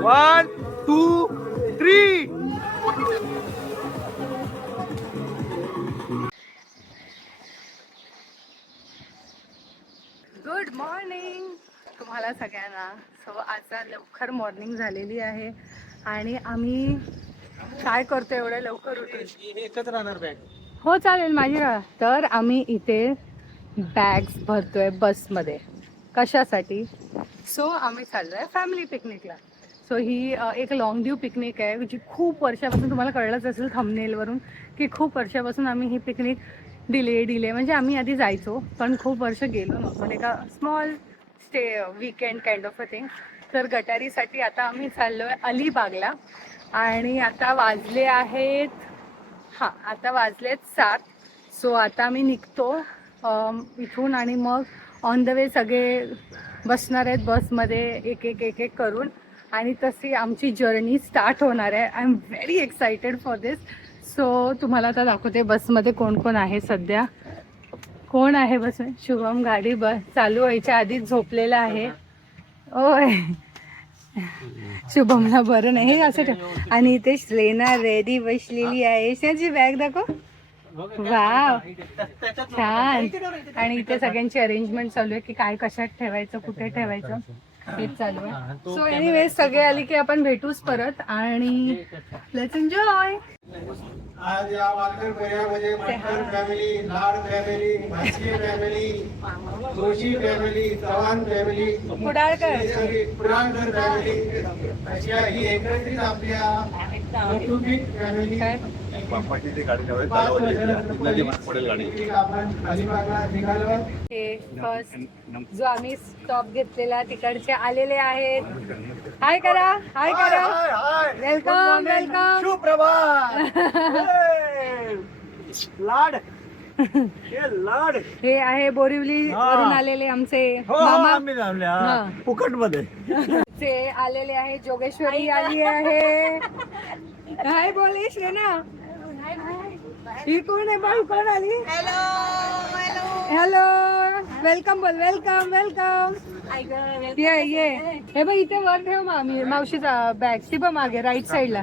One, two, three. Good morning तुम्हाला सगळ्यांना. So आता लवकर मॉर्निंग झालेली आहे आणि आम्ही काय करतो एवढ्या लवकर उठून. एकच राहणार बॅग. हो चालेल माझी राहा. तर आम्ही इथे बॅग्स भरतोय बसमध्ये. कशासाठी? सो आम्ही चाललोय फॅमिली पिकनिकला. सो ही एक लॉंग ड्यू पिकनिक आहे जी खूप वर्षापासून, तुम्हाला कळलंच असेल थंबनेलवरून, की खूप वर्षापासून आम्ही ही पिकनिक डिले म्हणजे आम्ही आधी जायचो पण खूप वर्ष गेलो नव्हतो. पण एका small stay weekend kind of a thing. तर गटारीसाठी आता आम्ही चाललोय अलिबागला आणि आता वाजले आहेत आता वाजलेत 7. सो आता आम्ही निघतो इथून आणि मग ऑन द वे सगळे बसणार आहेत बसमध्ये एक एक करून आणि तशी आमची जर्नी स्टार्ट होणार आहे. I am very excited for this. So तुम्हाला आता दाखवते बसमध्ये कोण कोण आहे. सध्या कोण आहे बसमध्ये? शुभम गाडी बस चालू व्हायच्या आधीच झोपलेला आहे. ओय शुभमला बरं नाही हे असं ठेव. आणि इथे श्रेना रेडी बसलेली आहे. श्रेनाची बॅग दाखव. वाव छान. आणि इथे सगळ्यांची अरेंजमेंट चालू आहे की काय कशात ठेवायचं, कुठे ठेवायचं हेच चालू आहे. सो एनिवेज सगळे आले की आपण भेटूच परत आणि लेट्स एन्जॉय. आज या वारकर परिवारामध्ये Matkar family, Lad family, Bhachi family, Joshi family, Chavan family, Puranakar family अशा ही एकत्रित आपल्या कौटुंबिक फॅमिली हे फर्स्ट जो आम्ही स्टॉप घेतलेला तिकडचे आलेले आहेत. हाय करा, हाय करा. Welcome welcome. सुप्रभात. लाड. लाड. हे आहे बोरिवली वरून आलेले आमचे मामा. फुकट मध्ये ते आलेले आहे. जोगेश्वरी आली आहे. हाय बोले श्रेना. ही कोण आहे बाई? कोण आली? हॅलो वेलकम बोल. Welcome welcome. ये हे बघ इथे वर ठेव मावशीचा बॅग. ती बघ मागे राईट साईडला.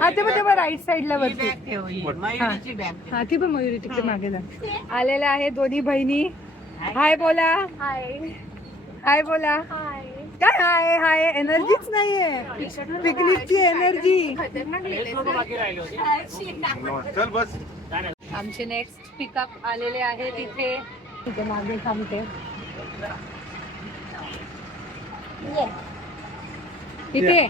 हा ते बघ राईट साईडला वरती. हा ती बघ मयुरी तिकडे मागे जा. आलेल्या आहे दोन्ही बहिणी. हाय बोला. हाय बोला. काय हाय हाय एनर्जीच नाहीये पिकनिकची एनर्जी. चल बस. आमचे नेक्स्ट पिकअप आलेले आहेत इथे. तिथे मागे थांबते. इथे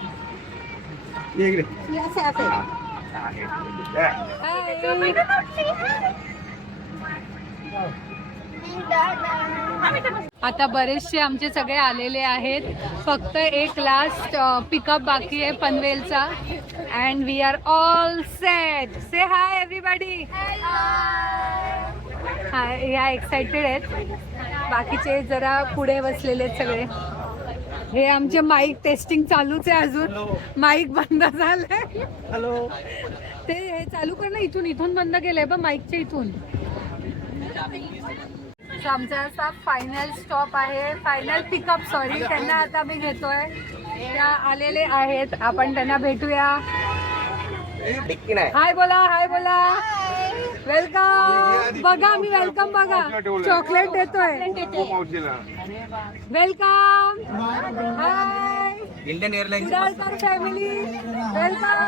आता बरेचसे आमचे सगळे आलेले आहेत. फक्त एक लास्ट पिकअप बाकी आहे पनवेलचा. And we are all set. Say hi everybody. Hi. या एक्साइटेड आहेत. बाकीचे जरा पुढे बसलेले आहेत सगळे. हे आमचे माईक टेस्टिंग चालूच आहे अजून. माईक बंद झालंय. हॅलो. ते हे चालू कर ना. इथून बंद केलंय पण माईकच्या इथून. आमचा असा फायनल स्टॉप आहे. Final pickup sorry. त्यांना आता मी घेतोय. त्या आलेले आहेत. आपण त्यांना भेटूया. हाय बोला. हाय बोला. वेलकम. बघा मी वेलकम बघा. चॉकलेट देतोय. Welcome. Hi Indian airlines family. Welcome.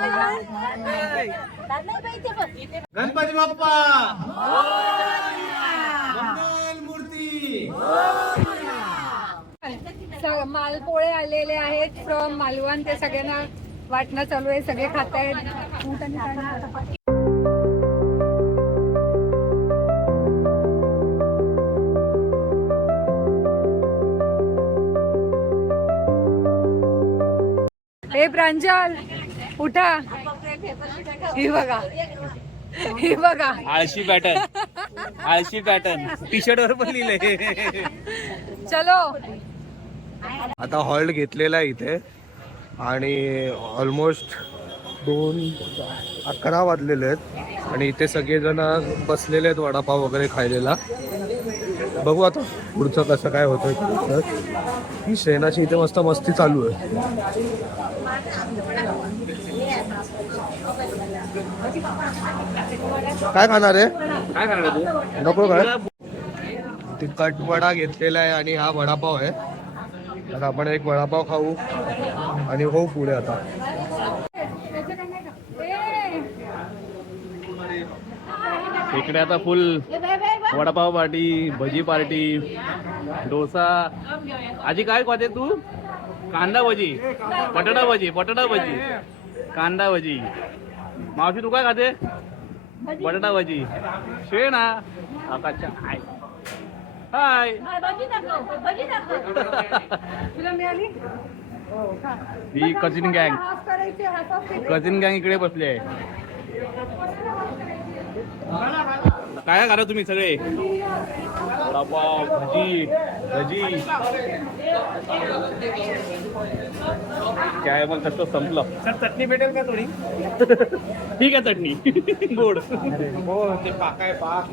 Ganpati Bappa मूर्ती. मालपोळे आलेले आहेत फ्रॉम मालवण. ते सगळ्यांना वाटणं चालू आहे. सगळे खात आहेत. हे प्रांजल उठा. ही बघा. ही बघा आळशी पॅटर्न टी शर्ट वर पण लिहिलंय. चलो. आता हॉल्ट घेतलेला आहे इथे आणि ऑलमोस्ट 2:11 वाजलेले आहेत आणि इथे सगळेजण बसलेले आहेत वडापाव वगैरे खायलेला. बघू आता पुढचं कसं काय होतं. ही शेणाची इथे मस्त मस्ती चालू आहे. काय खाणार आहे? काय करणार तू? नको काय? तिखट वडा घेतलेला आहे आणि हा वडापाव आहे. तर आपण एक वडापाव खाऊ आणि हो पुढे आता. इकडे आता फुल वडापाव पार्टी, भजी पार्टी, डोसा. आजी काय खाते तू? कांदा भजी, बटाटा भजी, कांदा भजी. मावशी तू काय खाते? बटाटा भजी. शेण हा आकाशच्या. हाय हाय. ही कझिन गँग इकडे बसली आहे. काय करा तुम्ही सगळे? वडापाव, भजी भजी काय मग कसं संपलं. सर चटणी भेटेल का थोडी? ठीक आहे चटणी गोड. हो ते पाक आहे पाक.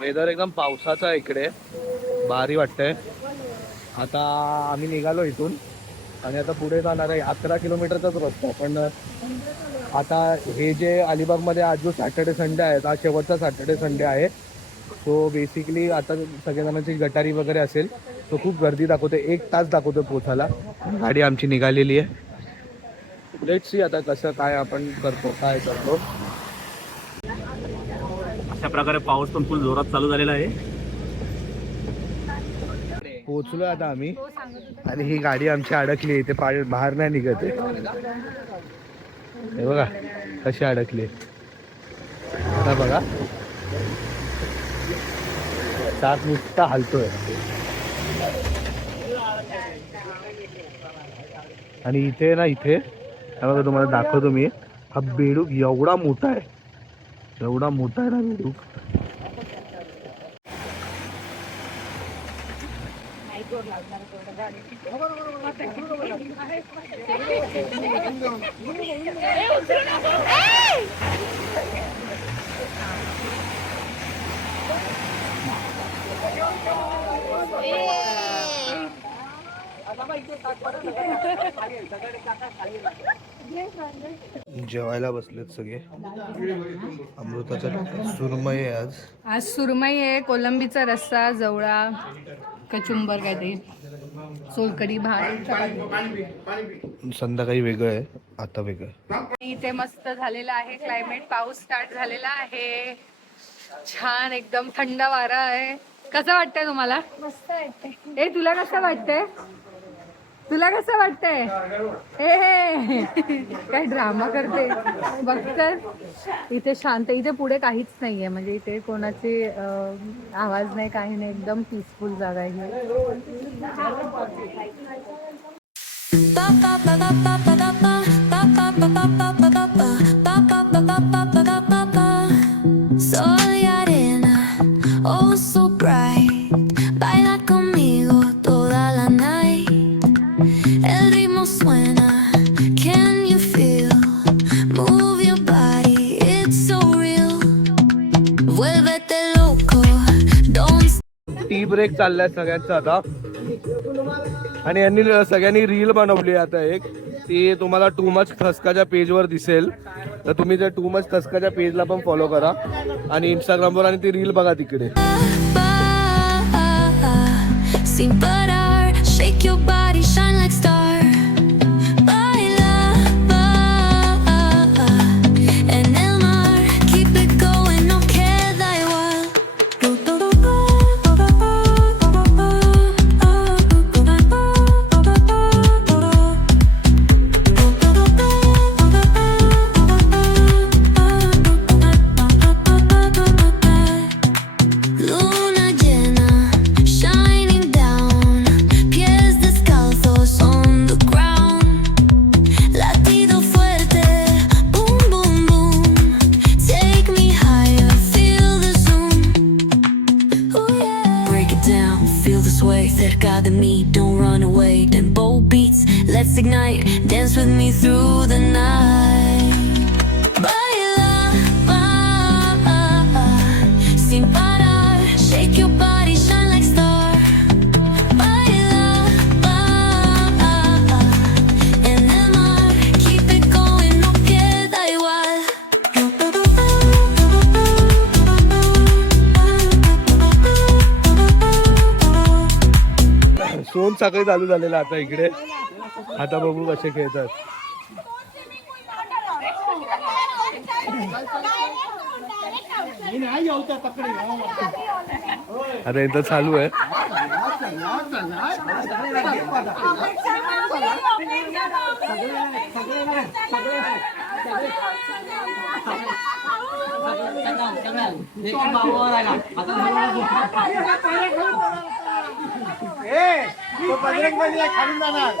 वेदर एकदम पावसाचा आहे इकडे. भारी वाटतंय. आता आम्ही निघालो इथून आणि आता पुढे जाणार आहे. 11 किलोमीटरचाच रस्ता. पण आता हे जे अलिबागमध्ये आज जो सॅटर्डे संडे आहे, हा शेवटचा सॅटर्डे संडे आहे. सो बेसिकली आता सगळ्या गटारी वगैरे असेल. तो खूप गर्दी दाखवते. 1 तास दाखवतो पोचायला. गाडी आमची निघालेली आहे. लेट्स सी आता कसं काय आपण करतो, काय करतो. अशा प्रकारे पाऊस पण फुल जोरात चालू झालेला आहे. पोहोचलो आता आम्ही आणि ही गाडी आमची अडकली. इथे बाहेर नाही निघत आहे. हे बघा कशी अडकली. आता बघा चाक नुसता हलतोय. आणि इथे ना इथे बघा तुम्हाला दाखवतो मी. हा बेडूक एवढा मोठा आहे. एवढा मोठा आहे ना बेडूक. जेवायला बसलेत सगळे. अमृताच्या सुरमई आहे आज. आज सुरमई आहे, कोलंबीचा रस्सा, जवळा, कचुंबर, काय ते सोलकडी, भात. संध्याकाळी वेगळं आहे, आता वेगळं. इथे मस्त झालेला आहे क्लायमेट. पाऊस स्टार्ट झालेला आहे. छान एकदम थंड वारा आहे. कसं वाटतंय तुम्हाला? मस्त वाटतंय. ए तुला कसं वाटतंय? तुला कसं वाटतंय? हे काय ड्रामा करते बघत. इथे शांत. इथे पुढे काहीच नाहीये. म्हणजे इथे कोणाचे आवाज नाही, काही नाही. एकदम पीसफुल जागा आहे. Soy arena, oh so bright. Baila conmigo toda la night. El ritmo suena, can you feel? Move your body, it's so real. Vuélvete loco, don't. Tea break चाललाय सगळ्यांचा आता. आणि यांनी सगळ्यांनी रील बनवली आता एक. ती तुम्हाला टू मच ठसकाच्या पेजवर दिसेल. तर तुम्ही त्या टू मच ठसकाच्या पेजला पण फॉलो करा आणि इंस्टाग्रामवर आणि ती रील बघा तिकडे. Sin parar, shake your body, shine like star. Baila, en el mar, keep it going, no queda igual. Luna llena, shining down, pies descalzos. through the night. Baila, sin parar, shake your body, shine like star. Baila, en el mar, keep it going, no queda igual. सोन सकाळी चालू झालेला आता इकडे. आता बघू कसे खेळतात. आता इथं चालू आहे. तो बजरंग बली खाली जाणार.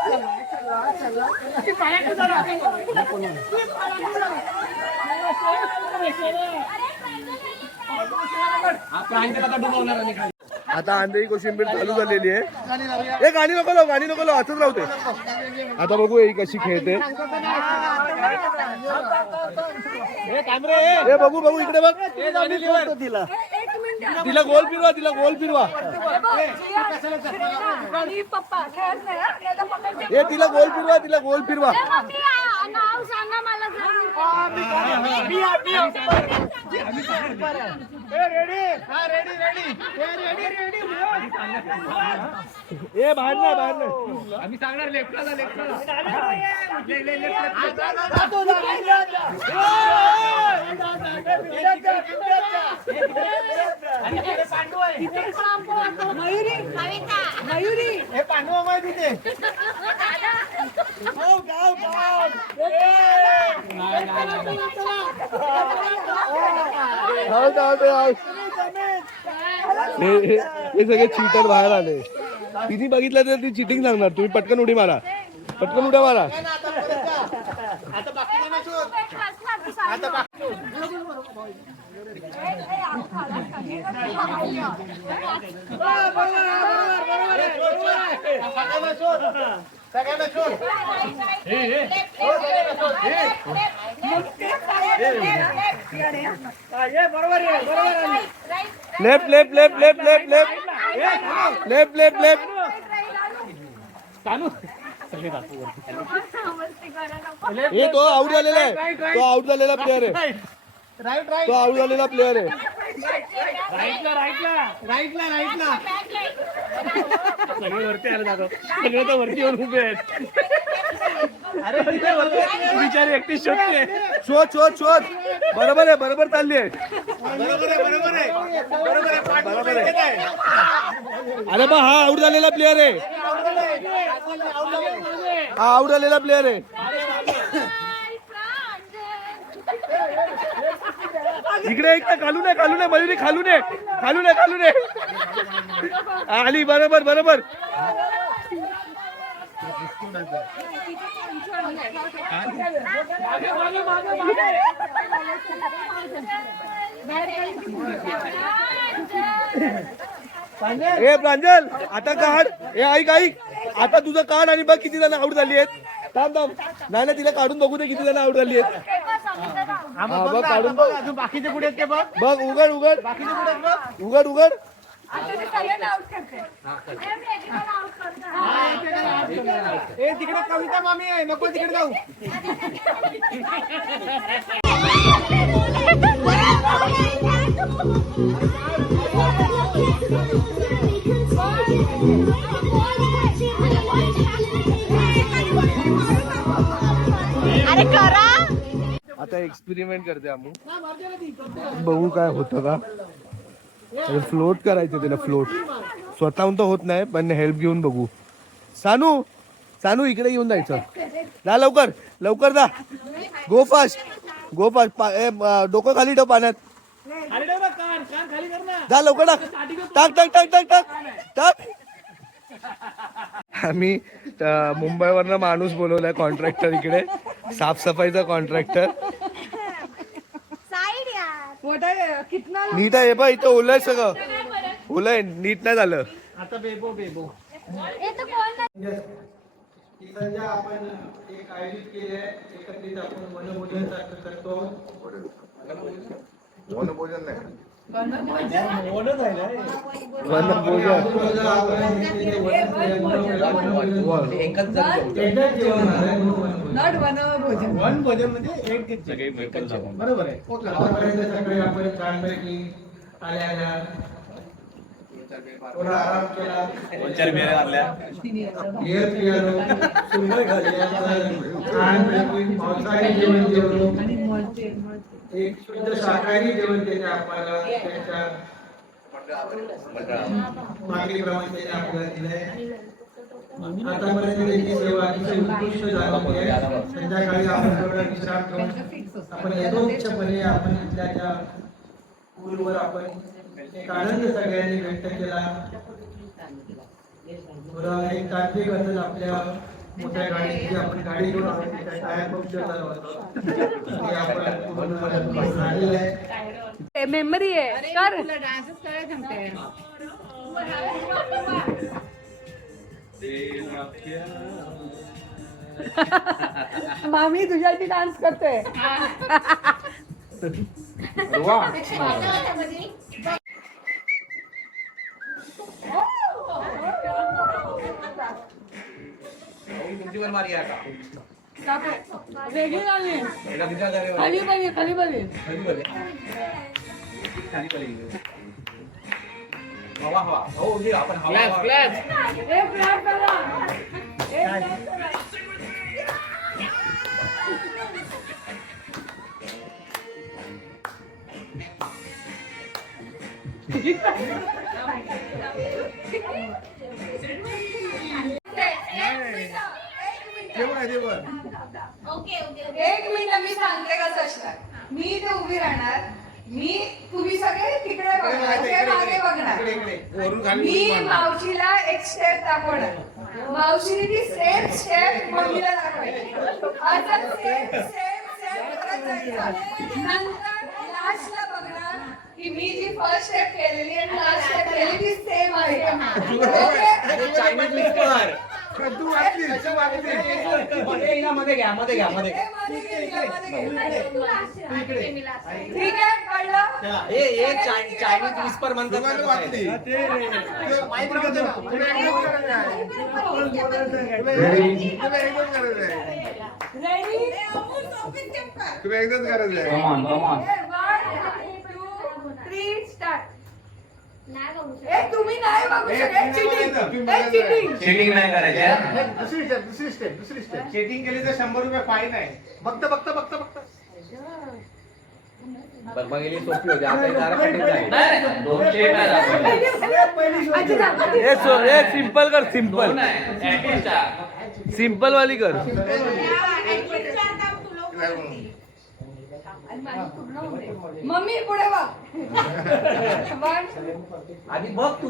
आता आंधळी कोशिंबीर चालू झालेली आहे. हे गाणी नको लाव, गाणी नको लाव, असंच राहते. आता बघू ही कशी खेळते. हे बघू बघू इकडे बघ. तिला गोल फिरवा, तिला गोल फिरवा. हे तिला गोल फिरवा, तिला गोल फिरवा. ए बाहेर नाही, बाहेर नाही. आम्ही सांगणार लेफ्टला हे पांडवा माहिती ते. हे सगळे चीटर बाहेर आले. तिने बघितलं तर ती चिटिंग सांगणार. तुम्ही पटकन उडी मारा, पटकन उड्या मारा. आता सगळ्यांना शोध. Left left left left left left left left left. हे तो आउट झालेला आहे. तो आउट झालेला प्लेअर आहे. राईट राईट तो आउट झालेला प्लेअर आहे. राईटला राईटला. सगळे वरती आले जातो. सगळे तर वरती येऊन उभे आहेत. अरे तिथे बिचारी एकटी शोधते. शोध शोध शोध. बरोबर आहे, बरोबर चालली आहे. बरोबर आहे बरोबर आहे बरोबर आहे. बरोबर आहे. अरे बा हा आउट झालेला प्लेअर आहे. हा आउट झालेला प्लेअर आहे. इकडे इकडे खालून आहे, खालून आहे मयुरी, खालून आहे, खालून आहे, खालून आहे. आली बरोबर बरोबर. ए प्रांजल आता काढ. ए ऐक ऐक, आता तुझं काढ आणि बघ किती जण आउट झाली आहेत. थांब थांब. नाही ना, तिला काढून बघू दे किती जण आउट झाली आहेत. हा बघ काढून बघ. अजून बाकीचे कुठे आहेत ते बघ. बघ उघड उघड. बाकीचे कुठे आहेत बघ. उघड उघड. ए तिकडे कविता मामी आहे, नको तिकडे जाऊ. आता एक्सपेरिमेंट करते आम्ही. बघू काय होतं का. फ्लोट करायचं तिला. फ्लोट स्वतःहून तर होत नाही, पण हेल्प घेऊन बघू. सानू सानू इकडे घेऊन जायचं. जा लवकर लवकर जा. गो फास्ट गो फास्ट. डोकं खाली ठेव पाण्यात. जा लवकर टाक टाक टाक टाक टाक टाक. आम्ही मुंबईवरनं माणूस बोलवलाय, कॉन्ट्रॅक्टर इकडे, साफसफाईचा कॉन्ट्रॅक्टर. नीट आहे बा. इथं ओलं आहे सगळं. ओलं आहे, नीट नाही झालं. आता बेबो बेबो. ही संध्या आपण एक आयोजित केली आहे. एकत्रित आपण वनभोजन सारखं करतो. वनभोजन नाही आजूबाजूला आपण इथे एकच एकदाच जेवण आहे म्हणून वनभोजन म्हणजे एक बरोबर आहे. आतापर्यंत सगळे आपण छानपैकी आल्या थोडा आराम केला. बिअर पियालो, सुंदर घातली, छानपैकी पावसाळी जेवण जेवलो. एक शुद्ध शाकाहारी जेवण त्याने आपल्याला त्याच्या मागणीप्रमाणे त्याने आपल्याला दिलंय. आतापर्यंत त्याची सेवा अतिशय उत्कृष्ट झालेली आहे. संध्याकाळी आपण थोडा विश्राम घेऊन आपण यथोचितपणे आपण इथल्या त्या पूलवर आपण एक आनंद सगळ्यांनी व्यक्त केला. थोडा एक तांत्रिक असेल आपल्या मोठ्या गाडीची आपण गाडी घेऊन आलो त्याच्या टायर पंक्चर झालं होतं ते आपण पूर्ण झालेलं आहे. मेमरी आहे कर मामी तुझ्यासाठी डान्स करतोय. वेगळी गाणी खाली पाहिजे खाली पाहिजे. एक मिनिट मी सांगते कसं असणार. मी इथे उभी राहणार. तुम्ही सगळे तिकडे बघणार ते मागे बघणार. मी मावशीला एक स्टेप दाखवणार. मावशीने ती सेम स्टेप मम्मीला दाखवायची. असं सेम करत जायचं. नंतर लास्टला बघणार की मी जी फर्स्ट स्टेप केलेली आणि लास्ट स्टेप केली ती सेम आहे. मध्ये घ्या ठीक आहे कळलं. चायनीज विस्पर म्हणतात तुम्ही एकदाच करायचं आहे. 1, 2, 3 स्टार्ट. तुम्ही नाही बघू शकत. चीटिंग नाही करायचं. दुसरी स्टेप चीटिंग केली तर 100 रुपये फाईन आहे. बघता बघितली सोपी होती आता जरा कठीण झाली. 200 सिंपल कर सिंपल वाली कर. मम्मी पुढे बघ. आधी बघ तू.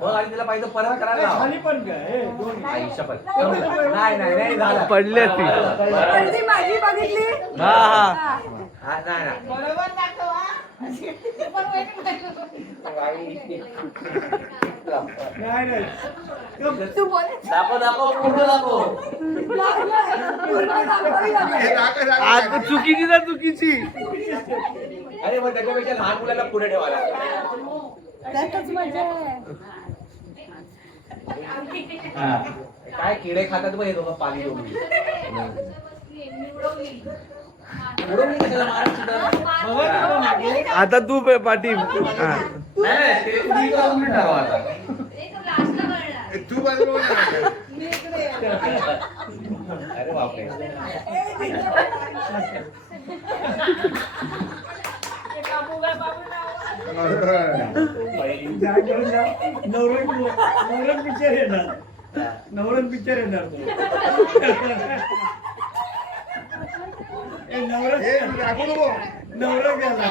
बघ आणि तिला पाहिजे परत करायला लाव. आई शपथ. नाही झालं. पडली असती. पडली माझी बघितली. नाही तू बोल. दाखव पूर्ण दाखव. आता चुकीची ना चुकीची. अरे मग त्याच्यापेक्षा लहान मुलांना पुढे ठेवायला. त्यातच मजा आहे. काय किडे खातात बघ हे दोघं पाणी दोघी. आता तू पाटील. तू बाजूला बघ ना. अरे बापरे. नवरन पिक्चर येणार. हे दाखवू नको. नवरा गेला.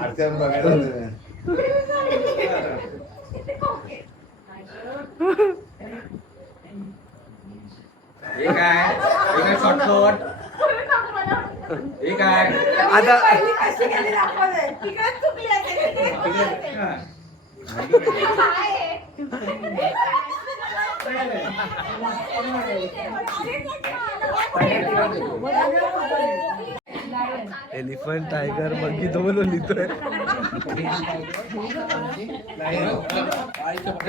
आरत्यात बघायला. हे काय शॉर्ट आता एलिफंट टायगर मंकी दोन लिहितोय.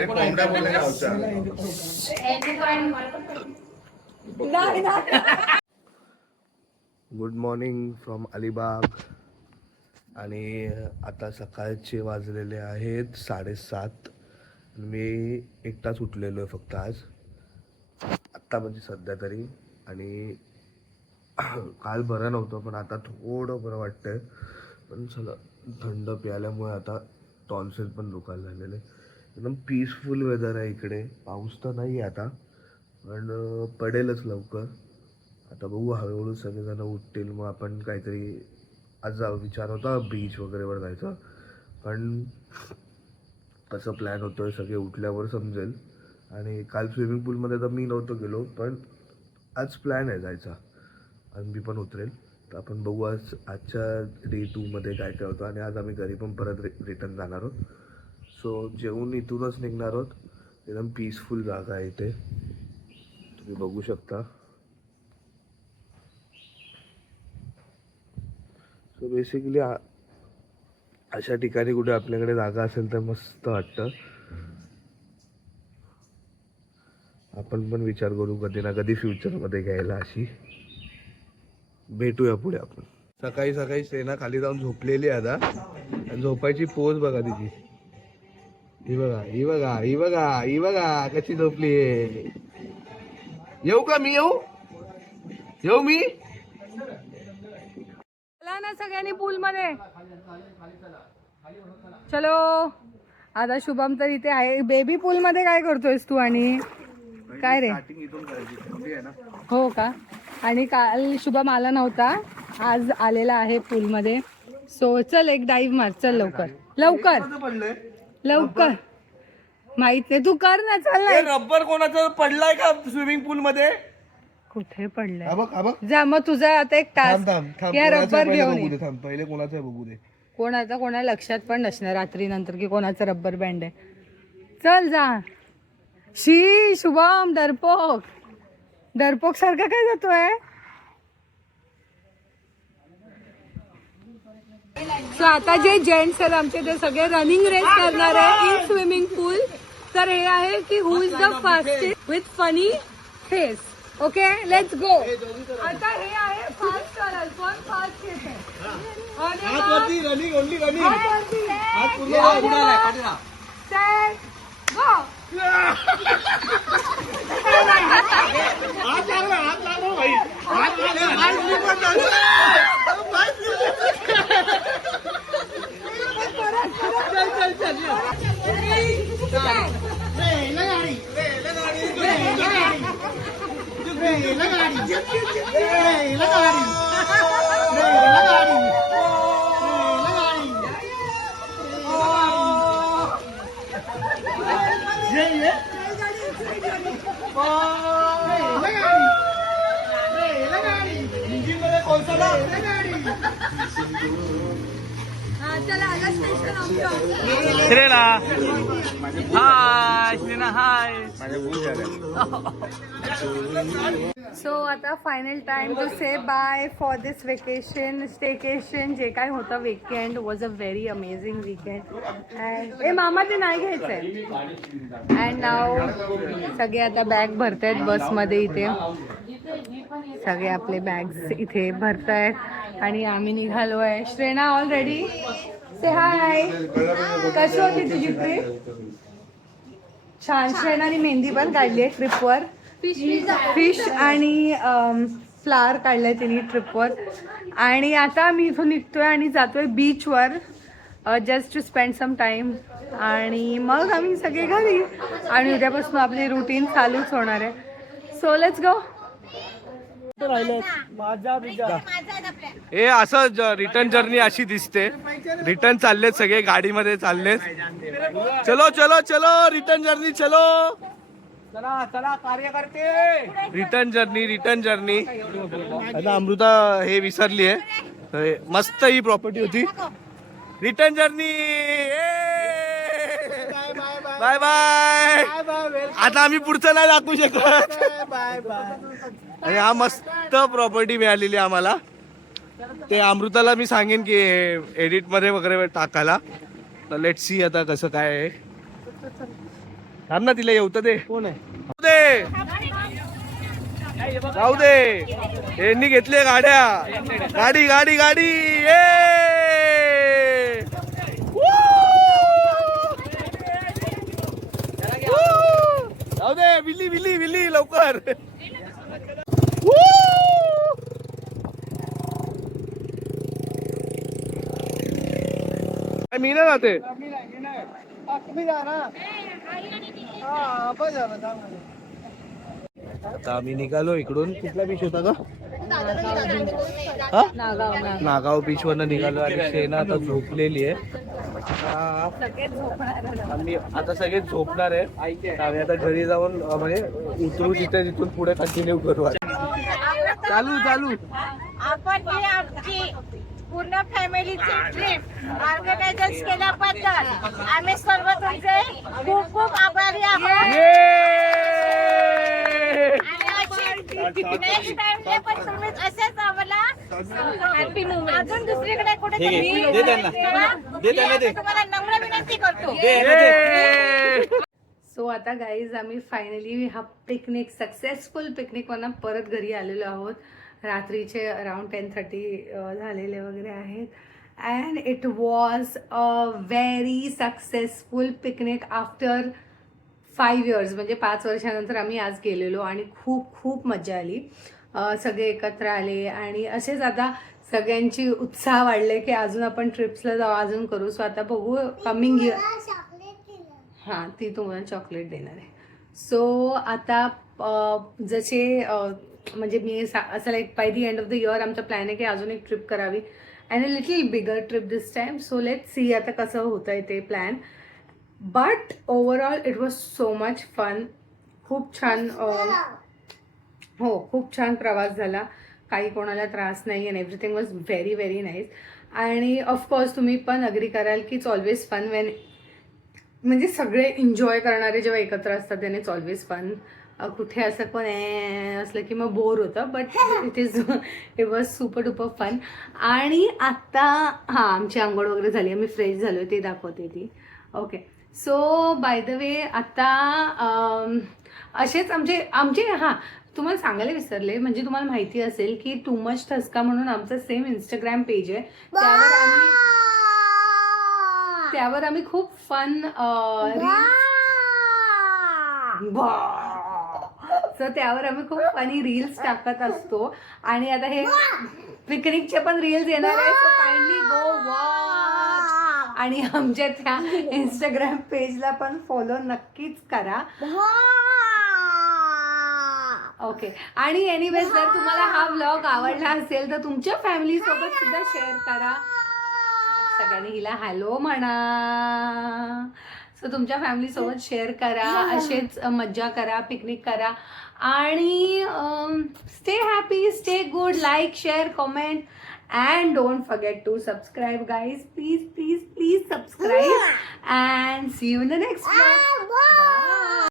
कोंबड्या बोलले गावच्या. Good morning from Alibag. आणि आता सकाळचे वाजलेले आहेत 7:30. मी एकटाच उठलेलो आहे फक्त आज आत्ता, म्हणजे सध्या तरी. आणि काल बरं नव्हतं, पण आता थोडं बरं वाटतंय. पण चला, थंड प्यायल्यामुळे आता टॉन्सिल पण दुखायला झालेले. एकदम पीसफुल वेदर आहे इकडे. पाऊस तर नाही आहे आता, पण पडेलच लवकर. आता बघू, हळूहळू सगळेजण उठतील, मग आपण काहीतरी आज विचार होता बीच वगैरेवर जायचं, पण कसं प्लॅन होतोय सगळे उठल्यावर समजेल. आणि काल स्विमिंग पूलमध्ये तर मी नव्हतो गेलो, पण आज प्लॅन आहे जायचा आणि मी पण उतरेल. तर आपण बघू आजच्या डे 2मध्ये काय काय होतं. आणि आज आम्ही घरी पण परत रिटर्न जाणार आहोत. सो जेवून इथूनच निघणार आहोत. एकदम पीसफुल जागा आहे इथे, तुम्ही बघू शकता. सो बेसिकली अशा ठिकाणी कुठे आपल्याकडे जागा असेल तर मस्त वाटतं. आपण पण विचार करू कधी ना कधी फ्युचरमध्ये घ्यायला अशी. भेटूया पुढे आपण. सकाळी सकाळी सेना खाली जाऊन झोपलेली आहे आता. आणि झोपायची पोज बघा तिची. ही बघा, ही बघा, ही बघा, ही बघा कशी झोपली आहे. येऊ का मी? येऊ मी? चला ना सगळ्यांनी पूल मध्ये. चलो. आता शुभम तर इथे आहे. बेबी पूल मध्ये काय करतोयस तू? आणि काय रे? हो का? आणि काल शुभम आला नव्हता, आज आलेला आहे पूल मध्ये. सो चल एक डाईव्ह मार. चल लवकर लवकर लवकर. माहित नाही, तू कर ना. चल ना. रबर कोणाचं पडलाय का स्विमिंग पूल मध्ये? कुठे पडलाय? जा मग तुझा आता एक टास्क. या रबर घेऊन ये. पहिले कोणाचं बघू दे. कोणाचा कोणा लक्षात पण नसणार रात्री नंतर की कोणाचा रबर बँड आहे. चल जा. शी शुभम डरपोक. डरपोक सारखा काय जातोय? सो आता जे जेंट्स आहेत आमचे ते सगळे रनिंग रेस करणार आहे इन स्विमिंग पूल. तर हे आहे की who is the fastest with funny face. Okay let's go. आता हे आहे फास्ट चालल. कोण फास्ट येते? Running only running. Shrena hi. Shrena hi. So आता final time to say bye for this vacation staycation. जे काय होतं weekend was a very amazing weekend. And ए मामा ते नाही घ्यायचंय. अँड नाव सगळे आता बॅग भरतायत बसमध्ये. इथे सगळे आपले बॅग्स इथे भरतायत आणि आम्ही निघालो आहे. श्रेना ऑलरेडी से हाय. कशी होती तुझी ट्रिप? छान. श्रेनाने मेहंदी पण काढली आहे ट्रिपवर. फिश आणि फ्लावर काढलाय तिने ट्रिपवर. आणि आता आम्ही इथून निघतोय आणि जातोय बीचवर just to spend some time. आणि मग आम्ही सगळे घरी. आणि उद्यापासून आपली रुटीन चालूच होणार आहे. So let's go. हे असं रिटर्न जर्नी अशी दिसते. रिटर्न चाललेत सगळे गाडीमध्ये चाललेत. चलो चलो चलो रिटर्न जर्नी चलो. रिटर्न जर्नी आता अमृता हे विसरली आहे. मस्त ही प्रॉपर्टी होती. Return journey. Bye bye. आता आम्ही पुढचं नाही दाखवू शकत. आणि हा मस्त प्रॉपर्टी मिळालेली आम्हाला. ते अमृताला मी सांगेन की एडिट मध्ये वगैरे टाकायला. तर लेट सी आता कसं काय आहे. थांब ना, तिला येऊ तर दे. कोण आहे? जाऊ दे. यांनी घेतले गाड्या. गाडी गाडी गाडी. जाऊ दे. विली विली विली लवकर. मी ना जाते. आता आम्ही निघालो इकडून. कुठला बीच होता का? नागाव बीच वरनं निघालो. आणि सेना आता झोपलेली आहे. आम्ही आता सगळे झोपणार आहे. आम्ही आता घरी जाऊन म्हणजे उतरू तिथून पुढे कंटिन्यू करू. चालू आपण ही आमची पूर्ण फॅमिलीची ट्रिप ऑर्गनायझर केल्याबद्दल आम्ही सर्व तुमचे खूप खूप आभारी आहोत. नेक्स्ट टाइमला पण तुम्ही असेच आम्हाला हॅपी मुवमेंट अजून दुसरीकडे कुठे तुम्हाला नम्र विनंती करतो. सो आता गाईज आम्ही फायनली हा पिकनिक सक्सेसफुल पिकनिकवरनं परत घरी आलेलो आहोत. रात्रीचे अराउंड 10:30 झालेले वगैरे आहेत. And it was a very successful picnic after 5 years. म्हणजे 5 वर्षानंतर आम्ही आज गेलेलो आणि खूप खूप मजा आली. सगळे एकत्र आले आणि असेच आता सगळ्यांची उत्साह वाढले की अजून आपण ट्रिप्सला जाऊ, अजून करू. सो आता बघू कमिंग इयर. हां, ती तुम्हाला चॉकलेट देणार आहे. सो आता जसे म्हणजे मी असं like by the end of the year आमचा प्लॅन आहे की अजून एक ट्रिप करावी. And a little bigger trip this time. So let see आता कसं होतं आहे ते plan. But overall it was so much fun. खूप छान खूप छान प्रवास झाला. काही कोणाला त्रास नाही. And everything was very very nice. आणि ऑफकोर्स तुम्ही पण अग्री कराल की इट्स ऑलवेज फन वेन म्हणजे सगळे एन्जॉय करणारे जेव्हा एकत्र असतात त्याने इट्स ऑलवेज फन. कुठे असं पण असलं की मग बोर होतं. But it was super duper fun. आणि आत्ता आमची आंघोळ वगैरे झाली. आम्ही फ्रेश झालो ते दाखवते ती. Okay. So by the way आता असेच आमचे तुम्हाला सांगायला विसरले. म्हणजे तुम्हाला माहिती असेल की टू मच ठसका म्हणून आमचं सेम इंस्टाग्राम पेज आहे. त्यावर आम्ही खूप फन सो त्यावर आम्ही खूप फनी रील्स टाकत असतो. आणि आता हे पिकनिकचे पण रील्स येणार आहे. So kindly go watch. आणि आमच्या त्या इंस्टाग्राम पेजला पण फॉलो नक्कीच करा. ओके. आणि एनिवेज जर तुम्हाला हा व्लॉग आवडला असेल तर तुमच्या फॅमिली सोबत सुद्धा शेअर करा. सगळ्यांनी हिला हॅलो म्हणा. सो तुमच्या फॅमिली सोबत शेअर करा. असेच मज्जा करा, पिकनिक करा. आणि stay happy, stay good. Like, share, comment and don't forget to subscribe guys. Please subscribe and see you in the next vlog. Bye.